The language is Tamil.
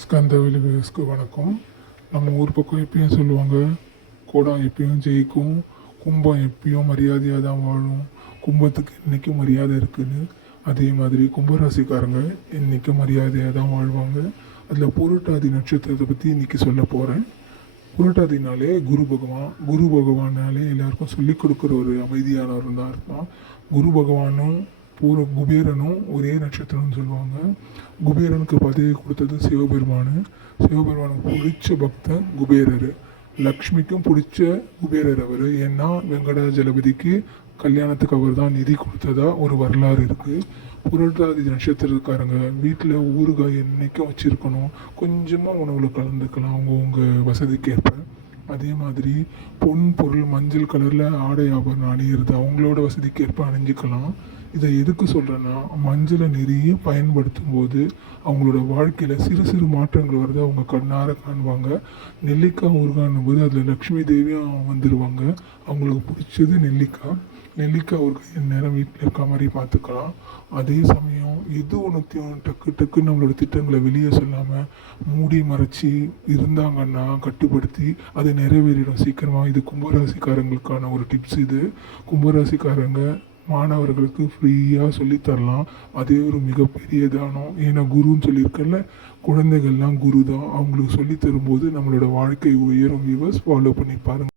ஸ்கந்த வியூஸ்க்கு வணக்கம். நம்ம ஊர் பக்கம் எப்பயும் சொல்லுவாங்க குடம் எப்பயும் ஜெயிக்கும் கும்பம் எப்பயும் மரியாதையாக தான் வாழும். கும்பத்துக்கு இன்றைக்கும் மரியாதை இருக்குன்னு. அதே மாதிரி கும்பராசிக்காரங்க இன்றைக்கும் மரியாதையாக தான் வாழ்வாங்க. அதில் புரட்டாதி நட்சத்திரத்தை பற்றி இன்றைக்கி சொல்ல போகிறேன் புரட்டாதினாலே குரு பகவான் குரு பகவானாலே எல்லாருக்கும் சொல்லிக் கொடுக்குற ஒரு அமைதியானவர் தான் இருப்பான் குரு பகவானும் பூர குபேரனும் ஒரே நட்சத்திரம்னு சொல்லுவாங்க. குபேரனுக்கு பதவி கொடுத்தது சிவபெருமானு. சிவபெருமானுக்கு பிடிச்ச பக்தன் குபேரர். லக்ஷ்மிக்கும் பிடிச்ச குபேரர் அவர். ஏன்னா வெங்கடாஜலபதிக்கு கல்யாணத்துக்கு அவர் தான் நிதி கொடுத்ததா ஒரு வரலாறு இருக்குது புரட்டாதி நட்சத்திரக்காரங்க வீட்டில் ஊறுகாய் என்றைக்கும் வச்சுருக்கணும். கொஞ்சமாக உணவில் கலந்துக்கலாம் அவங்கவுங்க வசதிக்கேற்ப. அதே மாதிரி பொன் பொருள் மஞ்சள் கலரில் ஆடை ஆபரணம் அணியிறது அவங்களோட வசதிக்கேற்ப அணிஞ்சிக்கலாம். இதை எதுக்கு சொல்கிறேன்னா மஞ்சளை நிறைய பயன்படுத்தும் போது அவங்களோட வாழ்க்கையில் சிறு சிறு மாற்றங்கள் வருது அவங்க கண்ணார காணுவாங்க நெல்லிக்காய் ஊறுகாயும் போது அதில் லக்ஷ்மி தேவியும் வந்துடுவாங்க அவங்களுக்கு பிடிச்சது நெல்லிக்காய். நெல்லிக்காய் ஊறுகாய் நேரம் வீட்டில் இருக்க மாதிரி பார்த்துக்கலாம். அதே சமயம் எது ஒன்றுத்தையும் டக்கு டக்கு நம்மளோட திட்டங்களை வெளியே சொல்லாமல் மூடி மறைச்சி இருந்தாங்கன்னா கட்டுப்படுத்தி அது நிறைவேறிடும். சீக்கிரமாக இது கும்பராசிக்காரங்களுக்கான ஒரு டிப்ஸ் இது. கும்பராசிக்காரங்க மாணவர்களுக்கு ஃப்ரீயாக சொல்லித்தரலாம். அதே ஒரு மிகப்பெரிய தானம் ஏன்னா குருன்னு சொல்லியிருக்கல குழந்தைகள்லாம் குரு தான் அவங்களுக்கு சொல்லித்தரும்போது நம்மளோட வாழ்க்கை உயரும் வியூவர்ஸ் ஃபாலோ பண்ணி பாருங்கள்